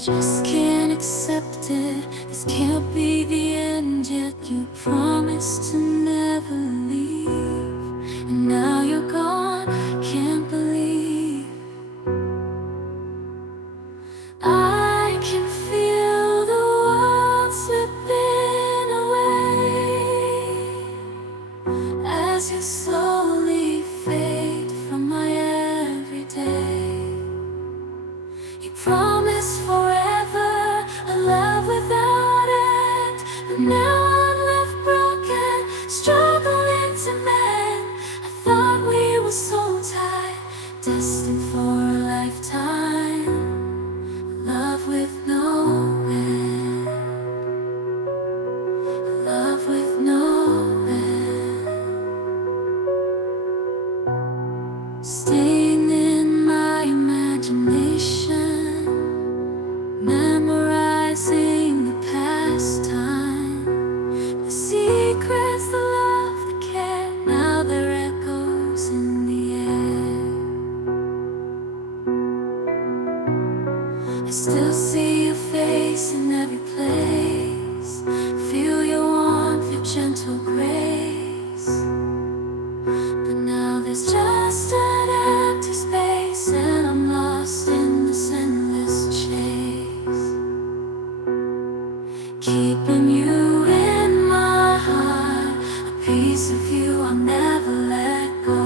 just can't accept it. This can't be the end, yet you promised to never leave. And now you're gone, can't believe. I can feel the world slipping away as you slowly fade from my everyday. You promised forever, a love without end. But now I'm left broken, struggling to mend. I thought we were so tied, destined for a lifetime. Love with no end. Love with no end. Staying in my imagination, memorizing the past time, the secrets, the love, the care. Now they're echoes in the air. I still see your face in every place, feel your warmth, your gentle grace. But now there's just an empty space, and I'm lost in this endless chase. Keeping you in my heart, a piece of you I'll never let go.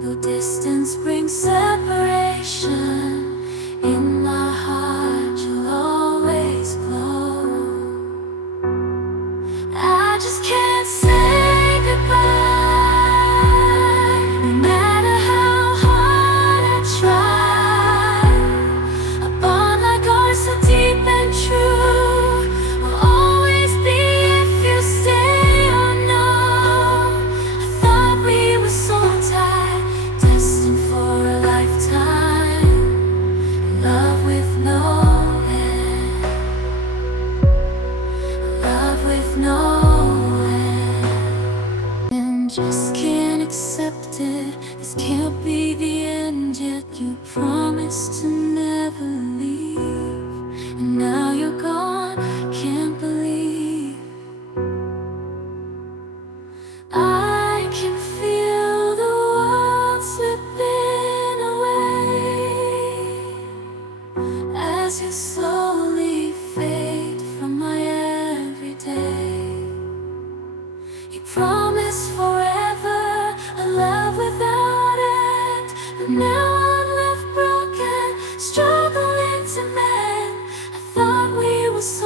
Though distance brings separation, in my heart you'll always glow. I just can't say goodbye, no matter how hard I try. A bond like ours, so deep and true, will always be if you stay or no. I thought we were so tied, destined for a lifetime. Love with no end. Love with no end. And just can't accept it. This can't be the end, yet you promised to never leave. And now you're gone, can't believe. I can feel the world slipping away as you slowly fade from my everyday. You promised forever, a love without end. But now I'm left broken, struggling to mend. I thought we were so